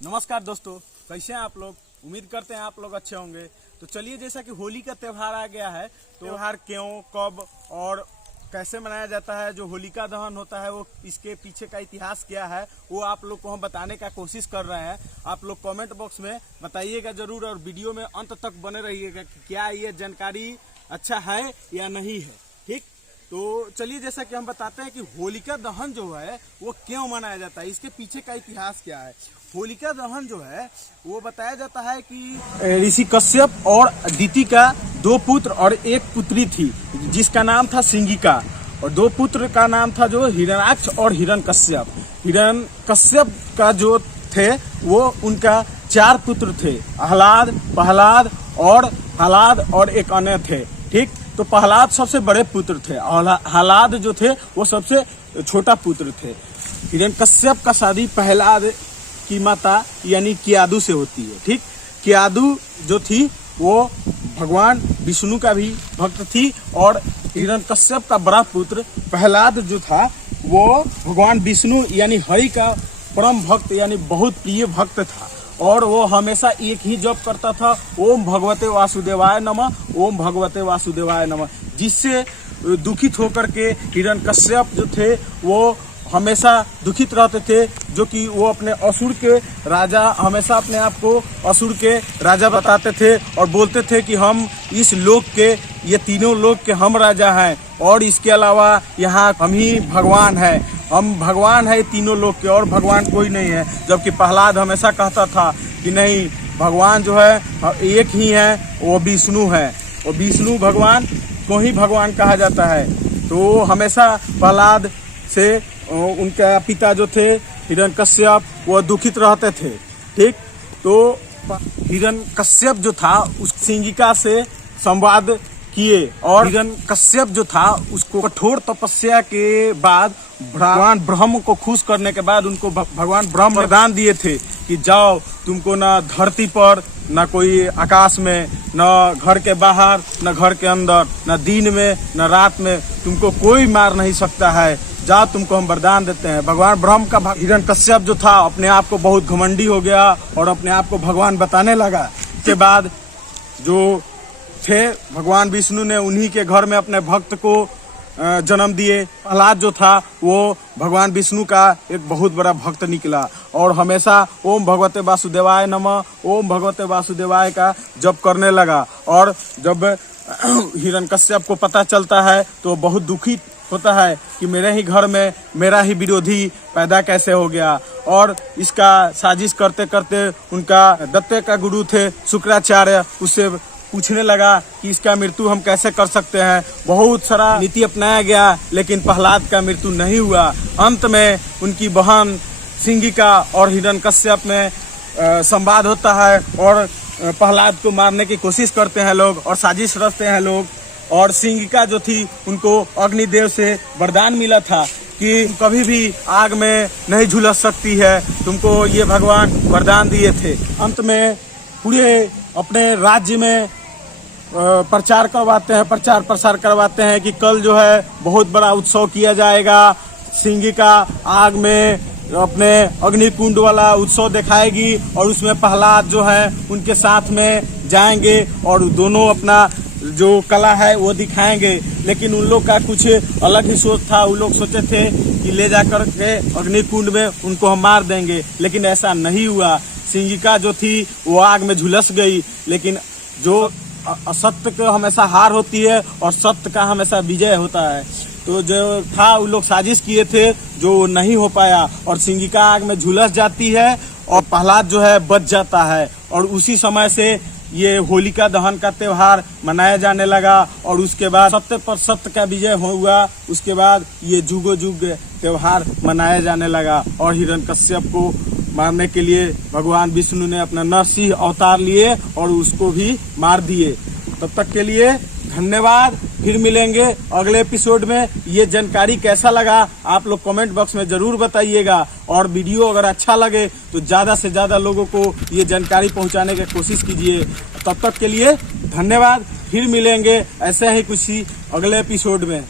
नमस्कार दोस्तों, कैसे हैं आप लोग। उम्मीद करते हैं आप लोग अच्छे होंगे। तो चलिए, जैसा कि होली का त्यौहार आ गया है, तो त्यौहार क्यों, कब और कैसे मनाया जाता है, जो होलिका दहन होता है वो इसके पीछे का इतिहास क्या है, वो आप लोग को हम बताने का कोशिश कर रहे हैं। आप लोग कमेंट बॉक्स में बताइएगा जरूर, और वीडियो में अंत तक बने रहिएगा कि क्या ये जानकारी अच्छा है या नहीं है। ठीक, तो चलिए, जैसा कि हम बताते हैं कि होलिका दहन जो है वो क्यों मनाया जाता है, इसके पीछे का इतिहास क्या है। होलिका दहन जो है वो बताया जाता है कि ऋषि कश्यप और अदिति का 2 पुत्र और 1 पुत्री थी, जिसका नाम था सिंगिका, और 2 पुत्र का नाम था जो हिरण्याक्ष और हिरण्यकश्यप। हिरण्यकश्यप का जो थे वो उनका 4 पुत्र थे, आह्लाद, प्रहलाद और एक अन्य थे। ठीक, तो प्रहलाद सबसे बड़े पुत्र थे, आह्लाद जो थे वो सबसे छोटा पुत्र थे। हिरण्यकश्यप का शादी प्रहलाद की माता यानी कियादु से होती है। ठीक, कियादु जो थी वो भगवान विष्णु का भी भक्त थी, और हिरण्यकश्यप का बड़ा पुत्र प्रहलाद जो था वो भगवान विष्णु यानी हरि का परम भक्त यानी बहुत प्रिय भक्त था, और वो हमेशा एक ही जप करता था, ओम भगवते वासुदेवाय नमः, ओम भगवते वासुदेवाय नमः, जिससे दुखित होकर के हिरण्यकश्यप जो थे वो हमेशा दुखित रहते थे, जो कि वो अपने असुर के राजा, हमेशा अपने आप को असुर के राजा बताते थे और बोलते थे कि हम इस लोक के, ये तीनों लोक के हम राजा हैं, और इसके अलावा यहाँ हम ही भगवान हैं, हम भगवान है तीनों लोग के, और भगवान कोई नहीं है। जबकि प्रहलाद हमेशा कहता था कि नहीं, भगवान जो है एक ही है, वो विष्णु है, और विष्णु भगवान को ही भगवान कहा जाता है। तो हमेशा प्रहलाद से उनका पिता जो थे हिरण्यकश्यप वो दुखित रहते थे। ठीक, तो हिरण्यकश्यप जो था उस सिंगिका से संवाद किए, और हिरण्यकश्यप जो था उसको कठोर तपस्या के बाद भगवान ब्रह्म को खुश करने के बाद उनको भगवान ब्रह्म वरदान दिए थे कि जाओ, तुमको ना धरती पर, ना कोई आकाश में, न घर के बाहर, न घर के अंदर, न दिन में न रात में तुमको कोई मार नहीं सकता है, जाओ, तुमको हम वरदान देते हैं। भगवान ब्रह्म का हिरण्यकश्यप जो था अपने आप को बहुत घमंडी हो गया और अपने आप को भगवान बताने लगा। इसके बाद जो थे भगवान विष्णु ने उन्हीं के घर में अपने भक्त को जन्म दिए। प्रहलाद जो था वो भगवान विष्णु का एक बहुत बड़ा भक्त निकला, और हमेशा ओम भगवते वासुदेवाय नमः, ओम भगवते वासुदेवाय का जप करने लगा। और जब हिरण्यकश्यप को पता चलता है तो बहुत दुखित होता है कि मेरे ही घर में मेरा ही विरोधी पैदा कैसे हो गया। और इसका साजिश करते करते उनका दत्ते का गुरु थे शुक्राचार्य, उससे पूछने लगा कि इसका मृत्यु हम कैसे कर सकते हैं। बहुत सारा नीति अपनाया गया, लेकिन प्रहलाद का मृत्यु नहीं हुआ। अंत में उनकी बहन सिंगिका और हिरण्यकश्यप में संवाद होता है, और प्रहलाद को मारने की कोशिश करते हैं लोग, और साजिश रचते हैं लोग। और सिंगिका जो थी उनको अग्निदेव से वरदान मिला था कि कभी भी आग में नहीं झुलस सकती है, तुमको ये भगवान वरदान दिए थे। अंत में पूरे अपने राज्य में प्रचार प्रसार करवाते हैं कि कल जो है बहुत बड़ा उत्सव किया जाएगा। सिंगिका आग में अपने अग्निकुंड वाला उत्सव दिखाएगी, और उसमें प्रहलाद जो है उनके साथ में जाएंगे, और दोनों अपना जो कला है वो दिखाएंगे। लेकिन उन लोग का कुछ अलग ही सोच था। उन लोग सोचे थे कि ले जाकर के अग्निकुंड में उनको हम मार देंगे, लेकिन ऐसा नहीं हुआ। सिंगिका जो थी वो आग में झुलस गई, लेकिन जो असत्य को हमेशा हार होती है और सत्य का हमेशा विजय होता है। तो जो था उन लोग साजिश किए थे, जो नहीं हो पाया, और सिंगिका आग में झुलस जाती है और प्रहलाद जो है बच जाता है। और उसी समय से ये होलिका दहन का त्योहार मनाया जाने लगा, और उसके बाद सत्य पर सत्य का विजय हुआ। उसके बाद ये जुगो जुग त्योहार मनाया जाने लगा, और हिरण्यकश्यप को मारने के लिए भगवान विष्णु ने अपना नरसिंह अवतार लिए और उसको भी मार दिए। तब तक के लिए धन्यवाद, फिर मिलेंगे अगले एपिसोड में। ये जानकारी कैसा लगा आप लोग कमेंट बॉक्स में जरूर बताइएगा, और वीडियो अगर अच्छा लगे तो ज़्यादा से ज़्यादा लोगों को ये जानकारी पहुंचाने की कोशिश कीजिए। तब तक के लिए धन्यवाद, फिर मिलेंगे ऐसे ही किसी अगले एपिसोड में।